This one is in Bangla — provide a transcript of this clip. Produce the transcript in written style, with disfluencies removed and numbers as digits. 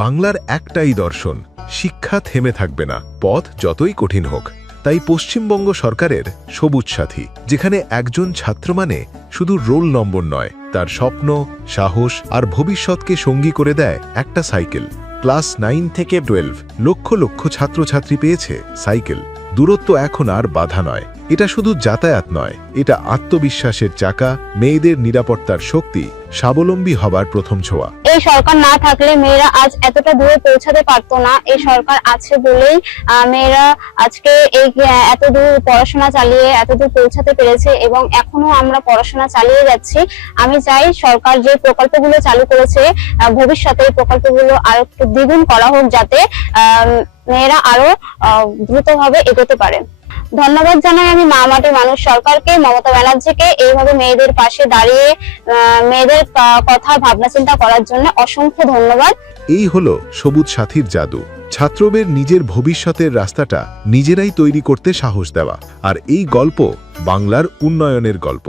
বাংলার একটাই দর্শন, শিক্ষা থেমে থাকবে না, পথ যতই কঠিন হোক। তাই পশ্চিমবঙ্গ সরকারের সবুজ সাথী, যেখানে একজন ছাত্র মানে শুধু রোল নম্বর নয়, তার স্বপ্ন, সাহস আর ভবিষ্যৎকে সঙ্গী করে দেয় একটা সাইকেল। ক্লাস 9 থেকে 12 লক্ষ লক্ষ ছাত্রছাত্রী পেয়েছে সাইকেল। দূরত্ব এখন আর বাধা নয়, এটা শুধু যাতায়াত নয়, এটা আত্মবিশ্বাসের চাকা, মেয়েদের নিরাপত্তার শক্তি, স্বাবলম্বী হবার প্রথম ছোঁয়া। এই সরকার না থাকলে মেয়েরা আজ এতটা দূরে পৌঁছাতে পারতো না। এই সরকার আছে বলেই মেয়েরা আজকে এই এত দূর পড়াশোনা চালিয়ে এত দূর পৌঁছাতে পেরেছে এবং এখনো আমরা পড়াশোনা চালিয়ে যাচ্ছি। আমি চাই সরকার যে প্রকল্পগুলো চালু করেছে ভবিষ্যতে এই প্রকল্পগুলো আরো একটু দ্বিগুণ করা হোক, যাতে মেয়েরা আরো দ্রুতভাবে এগোতে পারে। ধন্যবাদ জানাই আমি মা মাটি মানুষ সরকারকে, মমতা ব্যানার্জিকে এইভাবে মেয়েদের পাশে দাঁড়িয়ে মেয়েদের কথা ভাবনা চিন্তা করার জন্য অসংখ্য ধন্যবাদ। এই হলো সবুজ সাথীর জাদু, ছাত্রদের নিজের ভবিষ্যতের রাস্তাটা নিজেরাই তৈরি করতে সাহস দেওয়া। আর এই গল্প বাংলার উন্নয়নের গল্প।